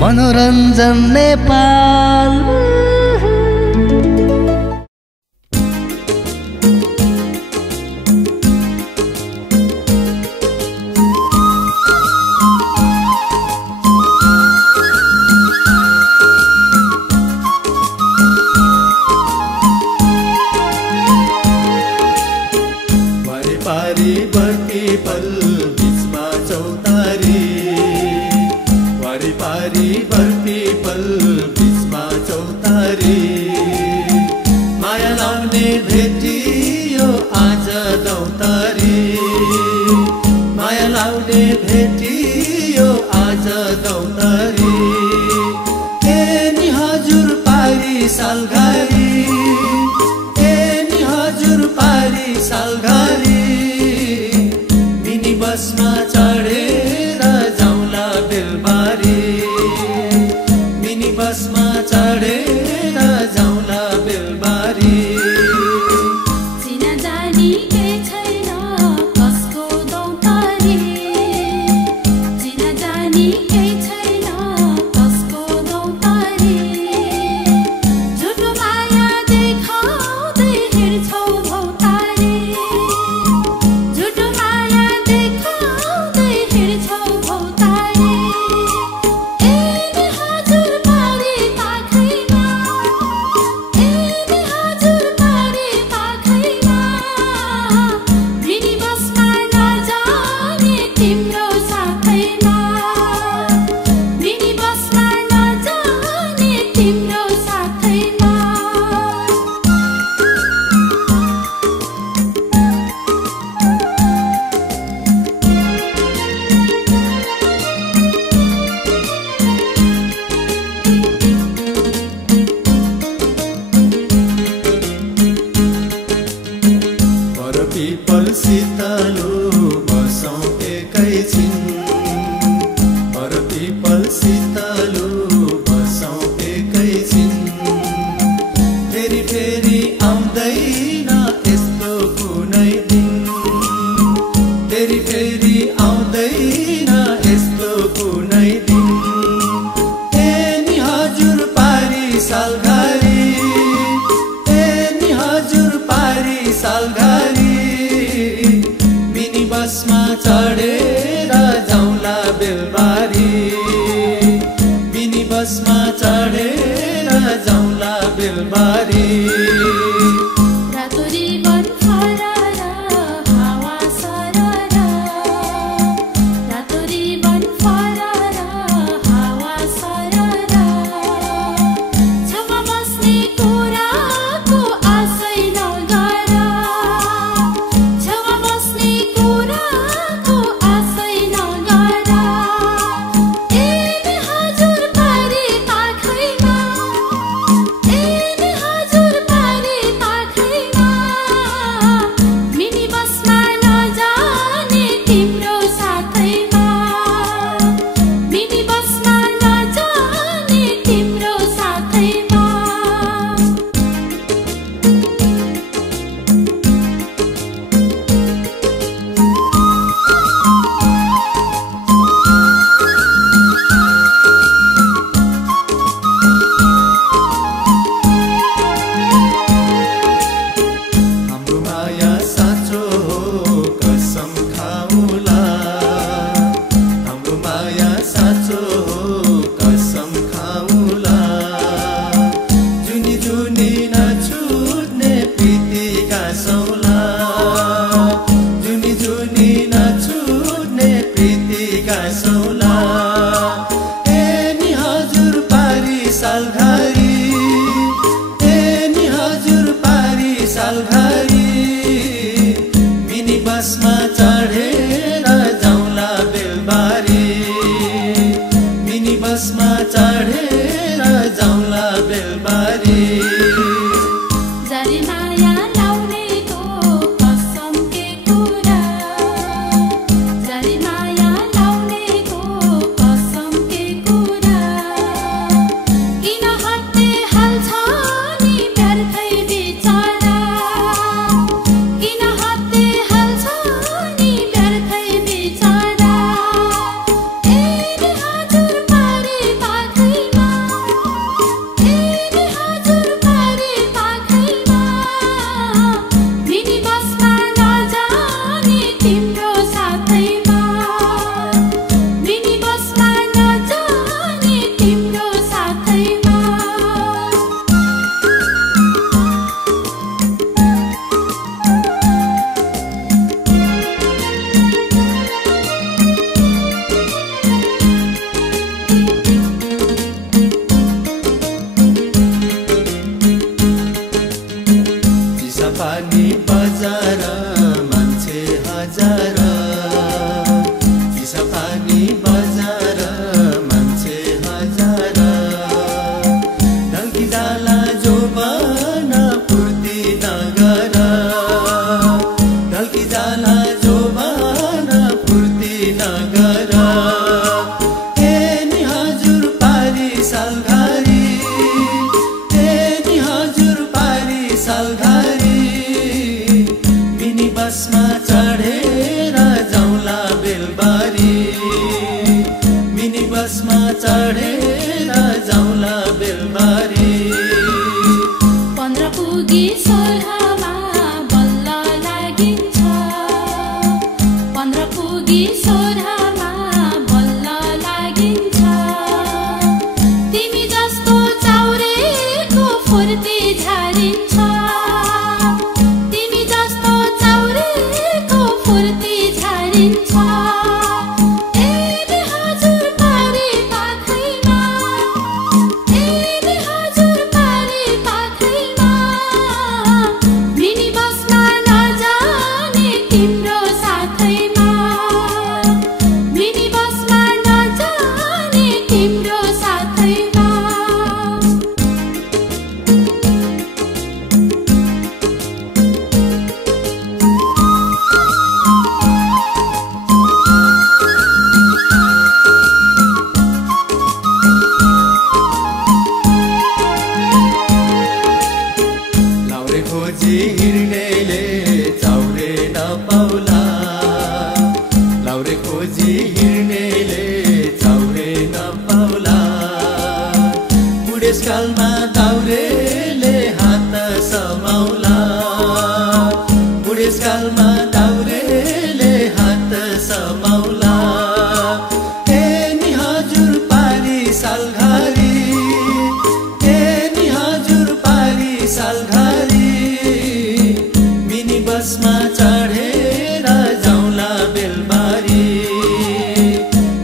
मनोरञ्जन नेपाल। वारिपारी बर्ती पल बिचमा चौतारी, वारिपारी बर्ती पल बिचमा चौतारी, माया लाउने भेटियो आज दौतारी, माया लाउने भेटियो आज दौतारी। ए नि हजुर पारी सालघारी, ए नि हजुर पारी सालघारी, मिनी बसमा चढेर जाउँला बेलबारी, मिनी बसमा चढेर जाउँला बेलबारी। चिनाजानी केही छैन कसको दौतारी, चिनाजानी केही छैन कसको दौतारी, झुटो माया देखाउँदै हिँड्छौ भौतारी, झुटो माया देखाउँदै हिँड्छौ भौतारी। ए नि हजुर पारी पाखैमा, ए नि हजुर पारी पाखैमा, मिनी बसमा नजाने तिम्रो साथैमा, मिनी बसमा नजाने तिम्रो साथैमा। पर पिपल शीतलो बसौँ एकैछिन, पर पिपल शीतलो बसौँ एकैछिन, फेरि फेरि आउँदैन यस्तो कुनै दिन, फेरि फेरि आउँदैन यस्तो कुनै दिन। ए नि हजुर पारी सालघारी, ए नि हजुर पारी सालघारी, मिनी बसमा चढेर जाउँला बेलबारी, मिनी बसमा चढेर जाउँला बेलबारी। रातो रिबन फरर हावा सरर, रातो रिबन फरर हावा सरर, छेउमा बस्ने कुराको आशै नगर, छेउमा बस्ने कुराको आशै नगर। ए नि हजुर पारी पाखैमा, ए नि हजुर पारी पाखैमा, मिनी बसमा नजाने तिम्रो साथैमा, मिनी बसमा नजाने तिम्रो साथैमा। हाम्रो माया साँचो हो कसम खाउँला, हाम्रो माया साँचो हो कसम खाउँला, जुनी जुनी नछुट्ने प्रीतिका सौला, जुनी जुनी नछुट्ने प्रीतिका सौला। ए नि हजुर पारी सालघारी, ए नि हजुर पारी सालघारी, मिनी बसमा चढेर जाउँला बेलबारी, मिनी बसमा चढेर जाउँला बेलबारी। जारी माया लाउनेको कसम के कुरा, जारी माया लाउनेको कसम के कुरा, किन हट्टे हाल्छ नि व्यर्थै बिचारा, किन हट्टे हाल्छ नि व्यर्थै बिचारा। ए नि हजुर पारी पाख चढेर जाउँला बेलबारी 15 पुगी 16मा बल्ल लागिन्छ 15 पुगी 16मा बल्ल लागिन्छ तिमी जस्तो चाउरेको फुर्ती झारिन्छ तिमी जस्तो चाउरेको फुर्ती झारिन्छ खोजी हिँड्नेले चाउरे नपाउला लाउरे खोजी हिँड्नेले चाउरे नपाउला बुढेसकालमा दाउरेले हात समाउला बुढेसकालमा दाउरेले हात समाउला ए नि हजुर पारी सालघारी ए नि हजुर पारी सालघारी बसमा चढेर जाउँला बेलबारी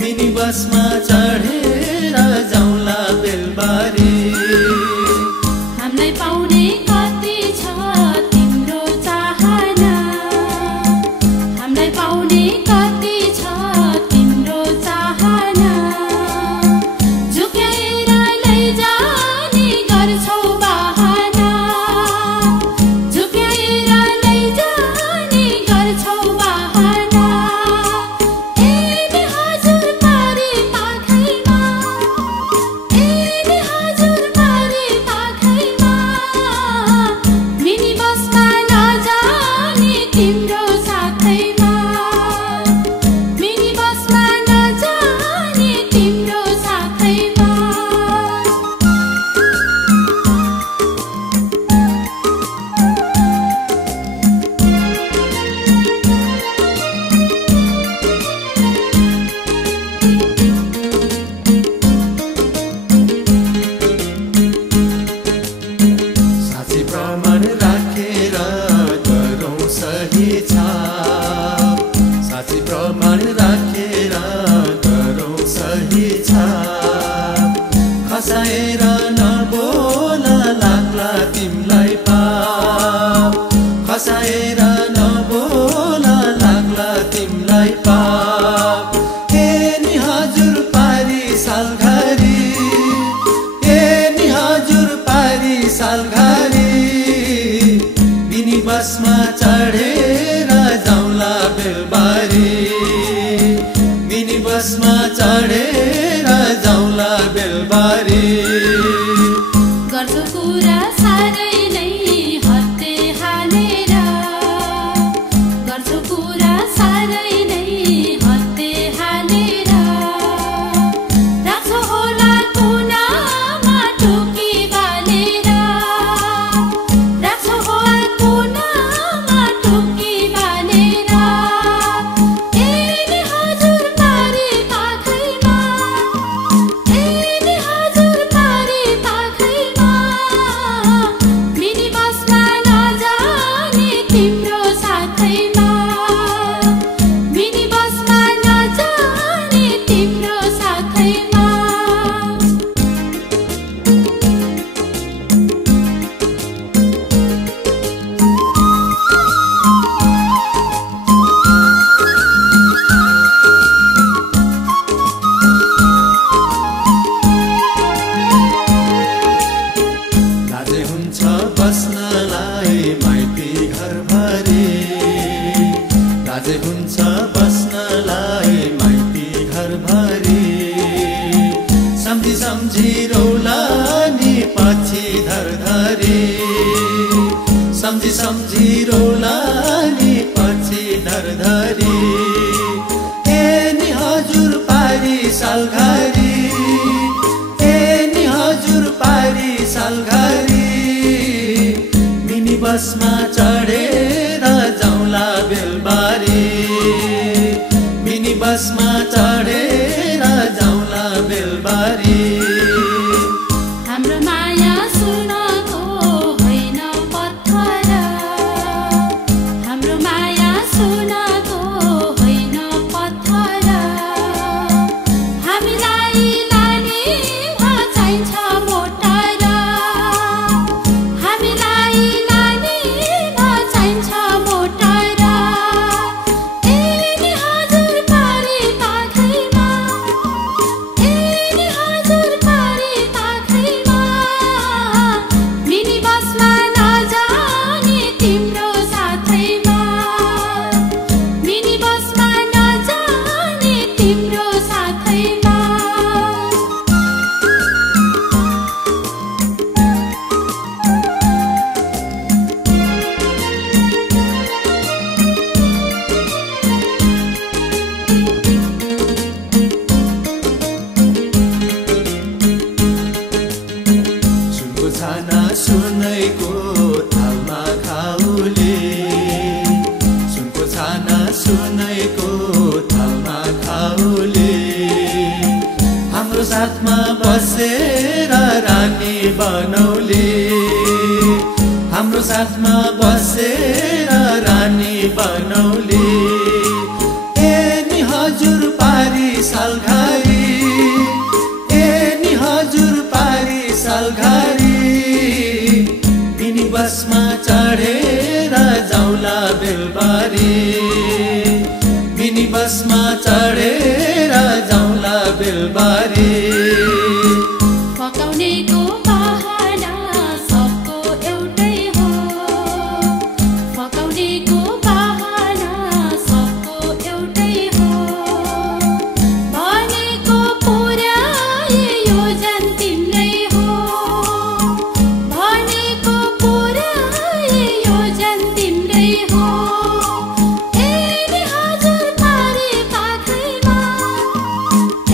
मिनी बसमा चढेर जाउँला बेलबारी हामीलाई पाउने कति छ तिम्रो चाहना हामीलाई पाउने कति छ तिम्रो चाहना झुक्याएर लैजाने गर्छौ बहाना साँच्ची प्रमाण राखेर गरौँ सही छाप खसाएर नबोल लाग्ला तिमीलाई पाप खसाएर नबोल लाग्ला तिमीलाई पाप ए नि हजुर पारी सालघारी ए नि हजुर पारी सालघारी मिनी बसमा चढेर जाउँला बेलबारी मिनी बसमा चढेर जाउँला बेलबारी गर्छौ कुरा सारै नै हत्ते हालेर गर्छौ कुरा सारै नै हत्ते हालेर राख्छौ होला कुनामा टोकी बालेर राख्छौ होला कुनामा टोकी बालेर ए नि हजुर पारी पाखैमा ए नि हजुर पारी पाखैमा मिनी बसमा नजाने तिम्रो साथैमा मिनी बसमा नजाने तिम्रो साथैमा लाजे हुन्छ बस्नलाई माइती घरभरि लाजे हुन्छ बस्नलाई माइती घरभरि सम्झी सम्झी रौला नि पछि धरधरी सम्झी सम्झी रौला नि पछि धरधरी ए नि हजुर पारी सालघारी बसमा चढेर जाउँला बेलबारी मिनी बसमा चढेर जाउँला बेलबारी हाम्रो माया सुनको होइन पत्थर हाम्रो माया सुनको होइन पत्थर हामीलाई लाने चाहिन्छ मोटर हामीलाई लाने चाहिन्छ मोटर ए नि हजुर पारी पाखैमा ए नि हजुर पारी पाखैमा मिनी बसमा नजाने तिम्रो साथैमा मिनी बसमा नजाने तिम्रो साथैमा सुनको छाना सुनैको थालमा खाउले सुनको छाना सुनैको थालमा खाउले हाम्रो साथमा बसेर रानी बनौले हाम्रो साथमा बसेर रानी बनौले ए नि हजुर पारी सालघारी ए नि हजुर पारी सालघारी मिनी बसमा चढेर जाउँला बेलबारी मिनी बसमा चढेर जाउँला बेलबारी फकाउनेको बहाना सबको एउटै हो फकाउनेको बहाना सबको एउटै हो भनेको पुरा योजन तिम्रै हो भनेको पुरा योजन तिम्रै हो ए नि हजुर पारी पाखैमा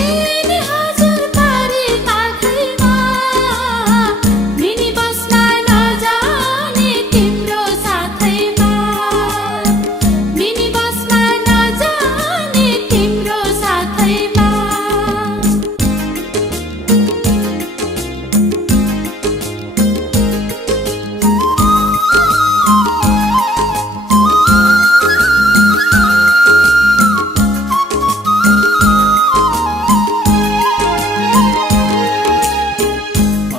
ए नि हजुर पारी पाखैमा मिनी बसमा नजाने तिम्रो साथैमा मिनी बसमा नजाने तिम्रो साथैमा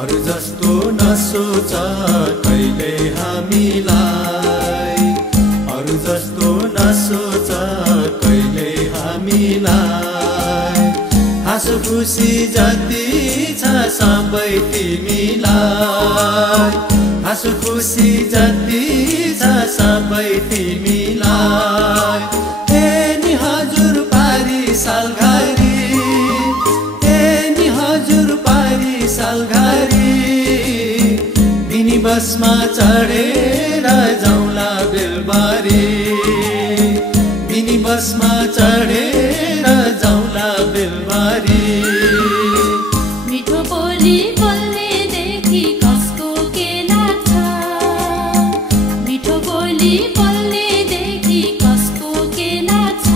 अरू जस्तो नसोच कहिले हामीलाई अरू जस्तो नसोच कहिले हामीलाई हाँसो खुसी जति छ सबै तिमीलाई हाँसो खुसी जति छ सबै तिमीलाई ए नि हजुर पारी सालघारी ए नि हजुर पारी सालघारी मिनी बसमा चढेर जाउँला बेलबारी मिनी बसमा चढेर जाउँला बेलबारी मिठो बोली बोल्नेदेखि कसको के लाग्छ मिठो बोली बोल्नेदेखि कसको के लाग्छ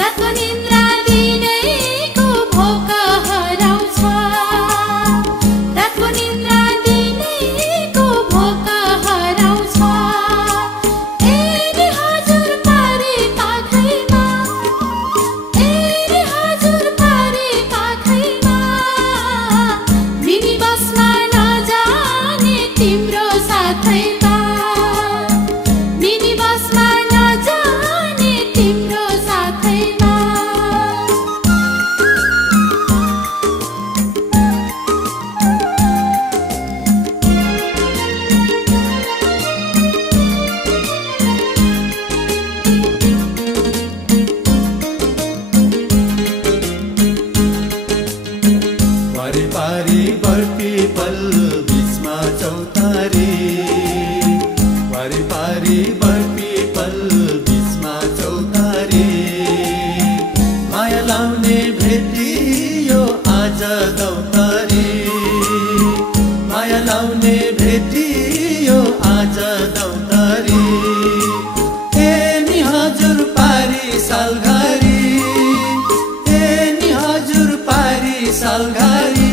रातको निन्द्रा दिनैको भोक हराउँछ रातको निन्द्रा दिनैको भोक हराउँछ ए नि हजुर पारी पाखैमा ए नि हजुर पारी पाखैमा मिनी बसमा नजाने तिम्रो साथैमा मिनी बसमा नजाने तिम्रो साथैमा वारिपारी बर्पिपल बिचमा चौतारी वारिपारी बर्पिपल बिचमा चौतारी माया लाउने भेटियो आज दौतारी माया लाउने भेटियो सालघारी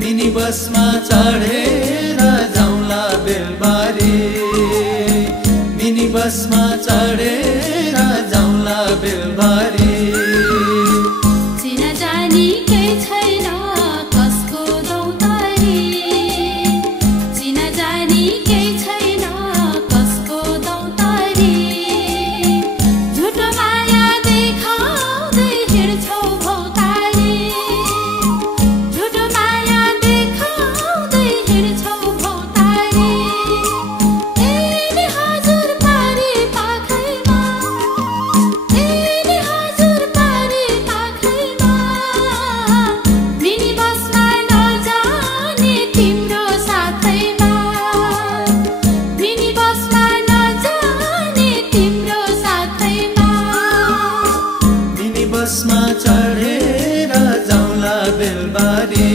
मिनी बसमा चढेर जाउँला बेलबारी मिनी बसमा चढेर जाउँला बेलबारी चिना जानी केही छैन कसको दौतारी चिना जानी केही छैन कसको दौतारी झुटो माया देखाउँदै हिँड्छौ भौतारी झुटो माया देखाउँदै हिँड्छौ भौतारी एनी हजुर पारी पाखैमा एनी हजुर पारी पाखैमा मिनी बसमा नजाने तिम्रो साथैमा मिनी बसमा नजाने तिम्रो साथैमा मिनी बसमा चढेर जाउँला बेलबारी